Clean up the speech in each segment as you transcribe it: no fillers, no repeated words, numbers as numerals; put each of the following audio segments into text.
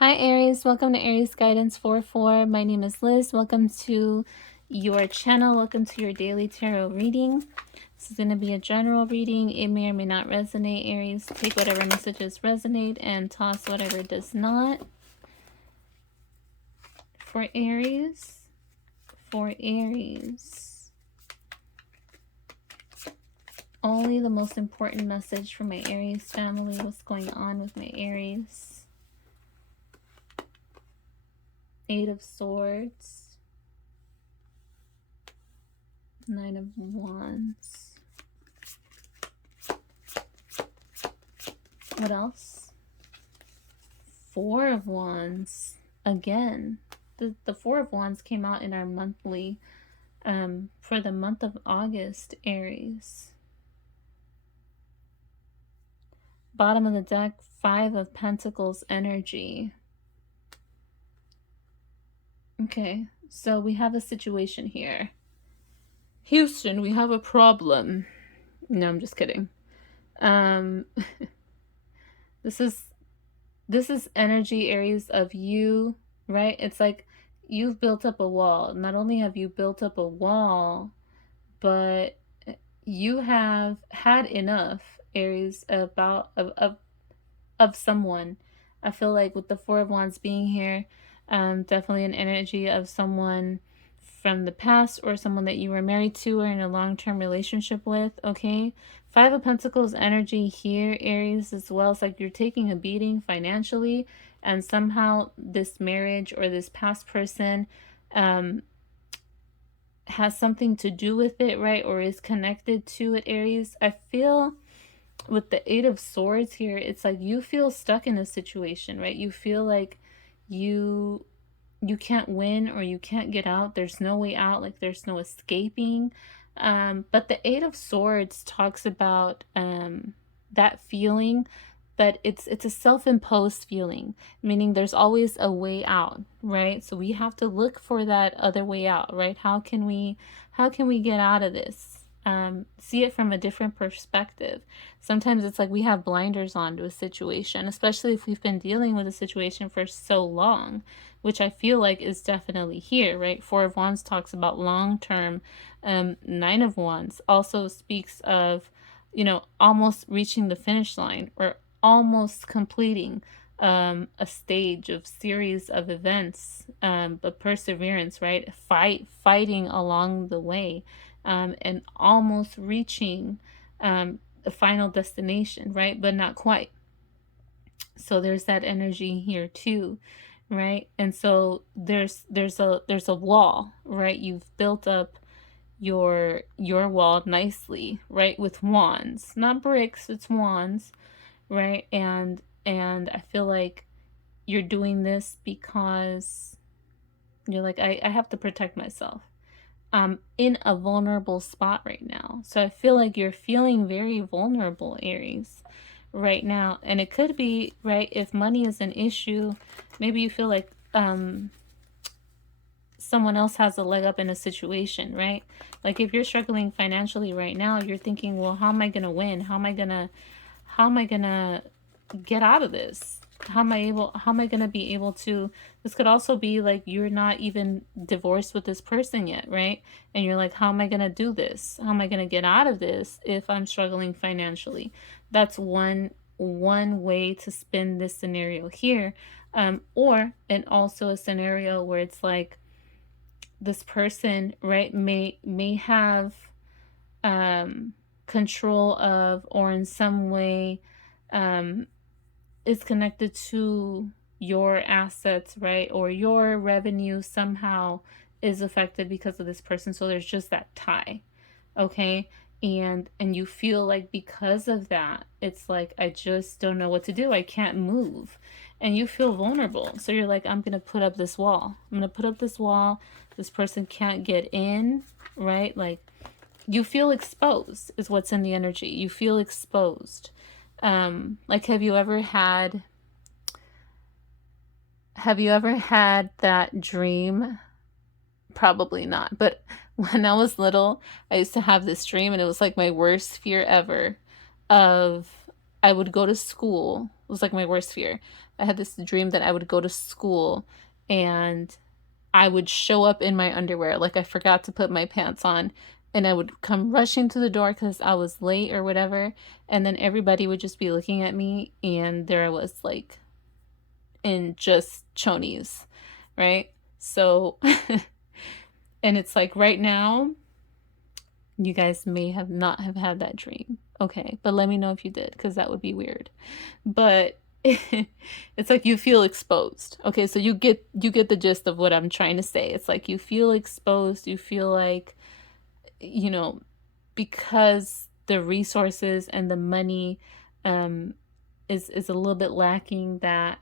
Hi Aries, welcome to Aries Guidance 4-4. My name is Liz. Welcome to your channel. Welcome to your daily tarot reading. This is going to be a general reading. It may or may not resonate, Aries. Take whatever messages resonate and toss whatever does not. For Aries, only the most important message for my Aries family. What's going on with my Aries? Eight of Swords, Nine of Wands. What else? Four of Wands. Again, the Four of Wands came out in our monthly for the month of August, Aries. Bottom of the deck, Five of Pentacles energy. Okay, so we have a situation here. Houston, we have a problem. No, I'm just kidding. This is energy, Aries, of you, right? It's like you've built up a wall. Not only have you built up a wall, but you have had enough, Aries, of someone. I feel like with the Four of Wands being here, definitely an energy of someone from the past or someone that you were married to or in a long-term relationship with, okay? Five of Pentacles energy here, Aries, as well. It's like you're taking a beating financially, and somehow this marriage or this past person has something to do with it, right? Or is connected to it, Aries. I feel with the Eight of Swords here, it's like you feel stuck in a situation, right? You feel like you can't win or you can't get out. There's no way out, like there's no escaping. But the Eight of Swords talks about that feeling, but it's a self-imposed feeling, meaning there's always a way out, right? So we have to look for that other way out, right? How can we get out of this? See it from a different perspective. Sometimes it's like we have blinders on to a situation, especially if we've been dealing with a situation for so long, which I feel like is definitely here, right? Four of Wands talks about long-term. Nine of Wands also speaks of, almost reaching the finish line or almost completing a stage of series of events, but perseverance, right? Fighting along the way, and almost reaching the final destination, right? But not quite. So there's that energy here too, right? And so there's a wall, right? You've built up your wall nicely, right? With wands, not bricks, it's wands, right? And I feel like you're doing this because you're like, I have to protect myself. I'm in a vulnerable spot right now. So I feel like you're feeling very vulnerable, Aries, right now. And it could be, right, if money is an issue, maybe you feel like someone else has a leg up in a situation, right? Like if you're struggling financially right now, you're thinking, well, how am I going to win? How am I going to get out of this? How am I going to be able to, this could also be like you're not even divorced with this person yet, right? And you're like, how am I going to do this? How am I going to get out of this if I'm struggling financially? That's one way to spin this scenario here. Or, and also a scenario where it's like this person, right, may have control of, or in some way is connected to your assets, right? Or your revenue somehow is affected because of this person. So there's just that tie, okay? And you feel like because of that, it's like, I just don't know what to do. I can't move. And you feel vulnerable. So you're like, I'm going to put up this wall. I'm going to put up this wall. This person can't get in, right? Like you feel exposed is what's in the energy. You feel exposed. Like, have you ever had that dream? Probably not. But when I was little, I used to have this dream, and it was like my worst fear ever. Of I would go to school, was like my worst fear. I had this dream that I would go to school and I would show up in my underwear, like I forgot to put my pants on, and I would come rushing to the door because I was late or whatever, and then everybody would just be looking at me, and there I was, like, in just chonies, right? So, and it's like right now, you guys may have not have had that dream. Okay, but let me know if you did, because that would be weird. But it's like you feel exposed. Okay, so you get the gist of what I'm trying to say. It's like you feel exposed, you feel like, you know, because the resources and the money um is a little bit lacking, that,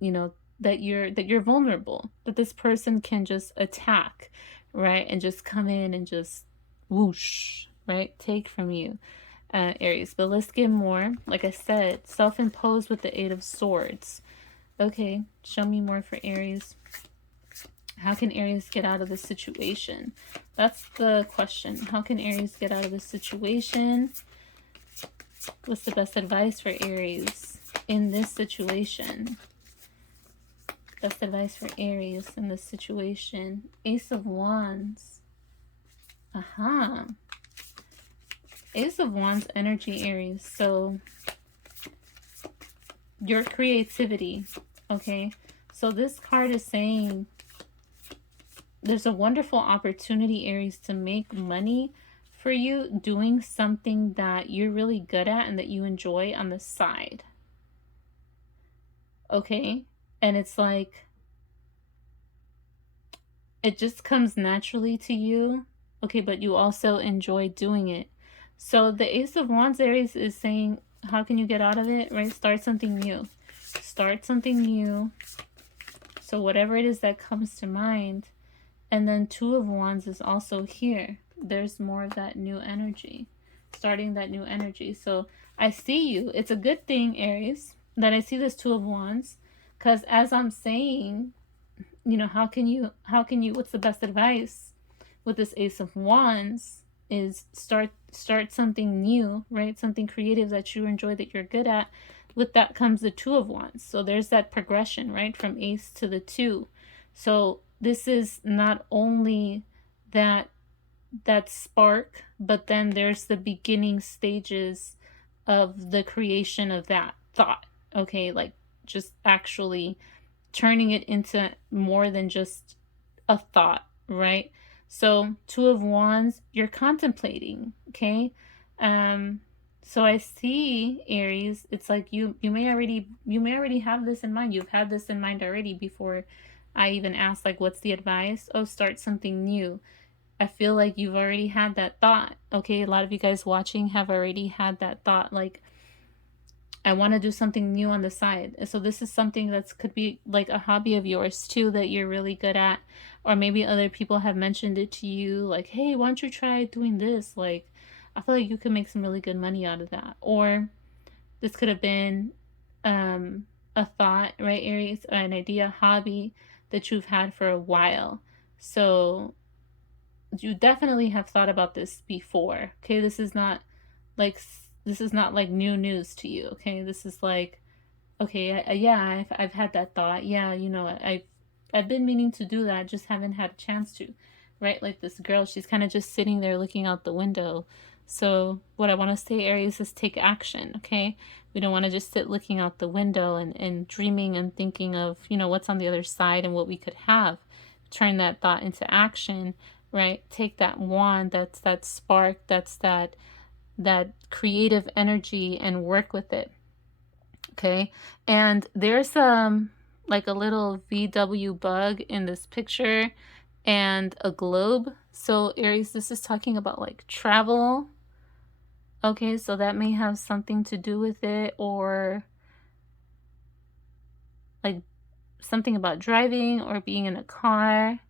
you know, that you're vulnerable, that this person can just attack, right? And just come in and just whoosh, right? Take from you, Aries. But let's get more. Like I said, self-imposed with the Eight of Swords. Okay, show me more for Aries. How can Aries get out of this situation? That's the question. How can Aries get out of this situation? What's the best advice for Aries in this situation? Best advice for Aries in this situation. Ace of Wands. Aha. Ace of Wands energy, Aries. So your creativity, okay? So this card is saying there's a wonderful opportunity, Aries, to make money for you doing something that you're really good at and that you enjoy on the side. Okay? And it's like, it just comes naturally to you. Okay, but you also enjoy doing it. So the Ace of Wands, Aries, is saying, how can you get out of it, right? Start something new. Start something new. So whatever it is that comes to mind. And then Two of Wands is also here. There's more of that new energy. Starting that new energy. So I see you. It's a good thing, Aries, that I see this Two of Wands. Because as I'm saying, you know, how can you, what's the best advice with this Ace of Wands is start something new, right? Something creative that you enjoy, that you're good at. With that comes the Two of Wands. So there's that progression, right? From Ace to the Two. So this is not only that spark, but then there's the beginning stages of the creation of that thought. Okay, like just actually turning it into more than just a thought, right? So Two of Wands, you're contemplating, okay? So I see, Aries, it's like you may already have this in mind. You've had this in mind already before I even asked, like, what's the advice? Oh, start something new. I feel like you've already had that thought. Okay, a lot of you guys watching have already had that thought, like, I want to do something new on the side. So this is something that could be like a hobby of yours too, that you're really good at. Or maybe other people have mentioned it to you, like, hey, why don't you try doing this? Like, I feel like you could make some really good money out of that. Or this could have been a thought, right, Aries, or an idea, hobby that you've had for a while. So you definitely have thought about this before. Okay, this is not like new news to you. Okay, this is like, okay, yeah, I've had that thought. Yeah, you know, I've been meaning to do that, just haven't had a chance to, right? Like this girl, she's kind of just sitting there looking out the window. So what I want to say, Aries, is take action. Okay, we don't want to just sit looking out the window and dreaming and thinking of, you know, what's on the other side and what we could have. Turn that thought into action, right? Take that wand, that's that spark, that's that creative energy, and work with it. Okay, and there's like a little VW bug in this picture and a globe. So Aries, this is talking about like travel. Okay, so that may have something to do with it, or like something about driving or being in a car.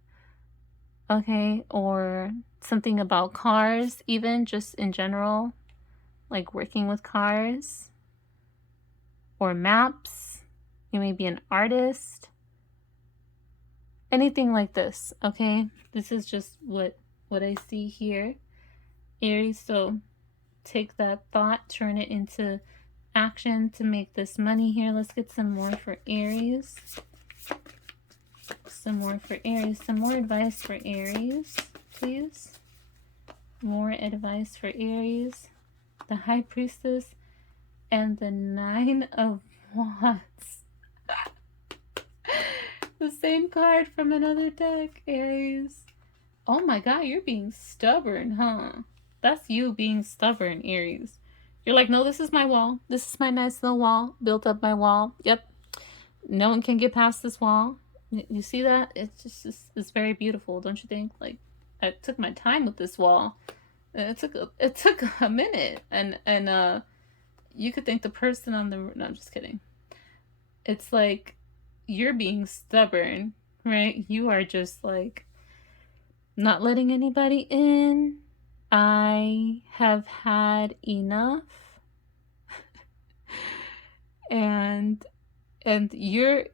Okay, or something about cars, even just in general, like working with cars or maps. You may be an artist, anything like this. Okay, this is just what I see here, Aries. So take that thought, turn it into action to make this money here. Let's get some more for Aries. Some more for Aries. Some more advice for Aries, please. More advice for Aries. The High Priestess and the 9 of Wands. The same card from another deck, Aries. Oh my god, you're being stubborn, huh? That's you being stubborn, Aries. You're like, no, this is my wall. This is my nice little wall. Built up my wall. Yep. No one can get past this wall. You see that? It's just, it's very beautiful, don't you think? Like, I took my time with this wall. It took a minute. And you could think the person on the... No, I'm just kidding. It's like, you're being stubborn, right? You are just like not letting anybody in. I have had enough. and you're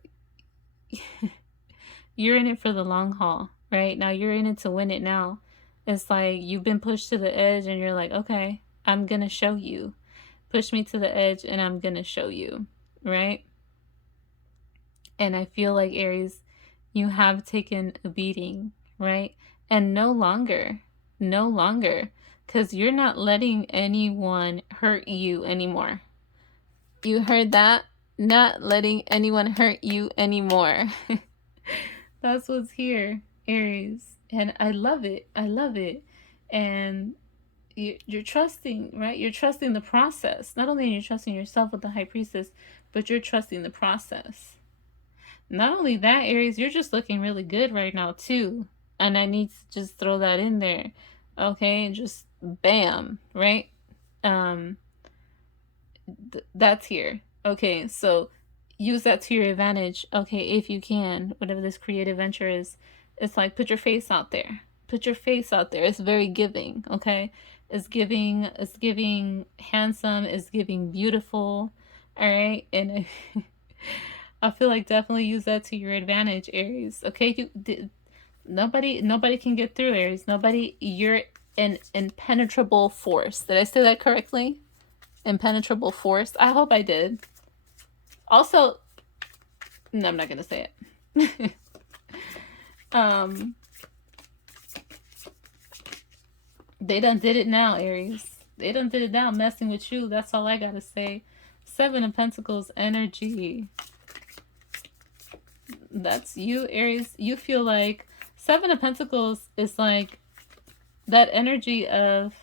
you're in it for the long haul, right? Now you're in it to win it now. It's like you've been pushed to the edge and you're like, okay, I'm gonna show you. Push me to the edge and I'm gonna show you, right? And I feel like, Aries, you have taken a beating, right? And no longer, because you're not letting anyone hurt you anymore. You heard that? Not letting anyone hurt you anymore. That's what's here, Aries. And I love it. I love it. And you're trusting, right? You're trusting the process. Not only are you trusting yourself with the High Priestess, but you're trusting the process. Not only that, Aries, you're just looking really good right now, too. And I need to just throw that in there. Okay? Just bam, right? That's here. Okay, so use that to your advantage. Okay, if you can, whatever this creative venture is. It's like, put your face out there. Put your face out there. It's very giving, okay? It's giving handsome, it's giving beautiful. All right? And I feel like definitely use that to your advantage, Aries. Okay, nobody can get through, Aries. Nobody. You're an impenetrable force. Did I say that correctly? Impenetrable force. I hope I did. Also, no, I'm not gonna say it. They done did it now, Aries. They done did it now, messing with you. That's all I gotta say. 7 of Pentacles energy. That's you, Aries. You feel like 7 of Pentacles is like that energy of,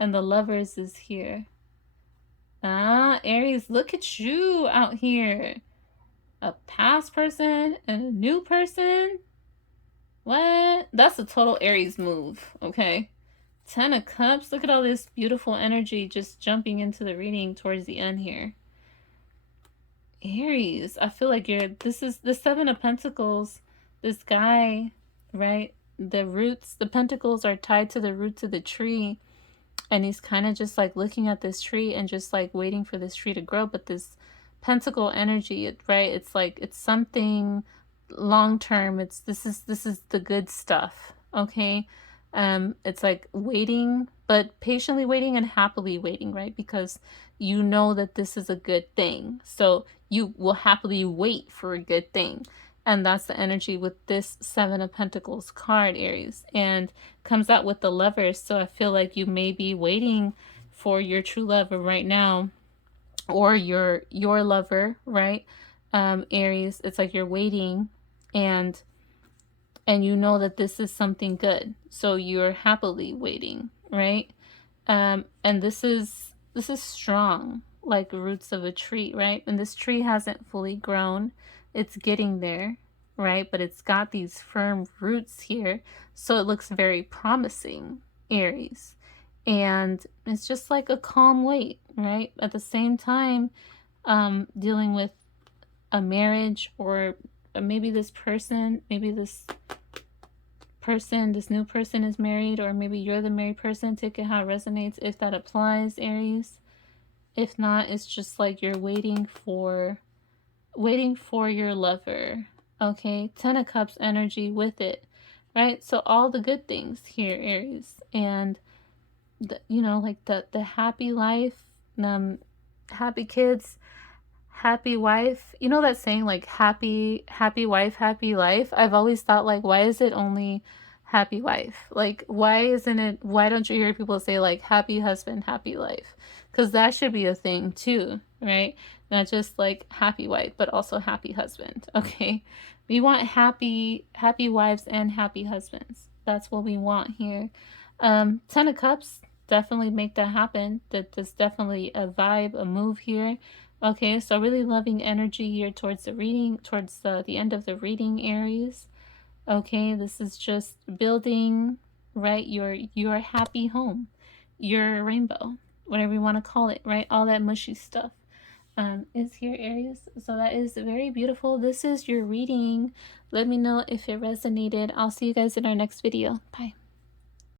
and the Lovers is here. Ah, Aries, look at you out here. A past person and a new person? What? That's a total Aries move, okay? 10 of Cups. Look at all this beautiful energy just jumping into the reading towards the end here. Aries, I feel like this is the 7 of Pentacles. This guy, right? The roots, the pentacles are tied to the roots of the tree. And he's kind of just like looking at this tree and just like waiting for this tree to grow. But this pentacle energy, right? It's like, it's something long term. This is the good stuff, okay? It's like waiting, but patiently waiting and happily waiting, right? Because you know that this is a good thing. So you will happily wait for a good thing. And that's the energy with this 7 of Pentacles card, Aries. And comes out with the Lovers. So I feel like you may be waiting for your true lover right now. Or your lover, right? Aries, it's like you're waiting and you know that this is something good. So you're happily waiting, right? And this is strong, like roots of a tree, right? And this tree hasn't fully grown. It's getting there, right? But it's got these firm roots here. So it looks very promising, Aries. And it's just like a calm wait, right? At the same time, dealing with a marriage, or maybe this person, this new person is married, or maybe you're the married person. Take it how it resonates, if that applies, Aries. If not, it's just like you're waiting for your lover, okay? 10 of Cups energy with it, right? So all the good things here, Aries. And you know, like the happy life, happy kids, happy wife. You know that saying, like, happy wife, happy life? I've always thought, like, why is it only happy wife? Like, why don't you hear people say, like, happy husband, happy life? Because that should be a thing too, right? Not just like happy wife, but also happy husband. Okay, we want happy wives and happy husbands. That's what we want here. 10 of Cups, definitely make that happen. There's definitely a vibe, a move here. Okay, so really loving energy here towards the reading, towards the end of the reading, Aries. Okay, this is just building, right, your happy home, your rainbow, whatever you want to call it, right? All that mushy stuff is here, Aries. So that is very beautiful. This is your reading. Let me know if it resonated. I'll see you guys in our next video. Bye.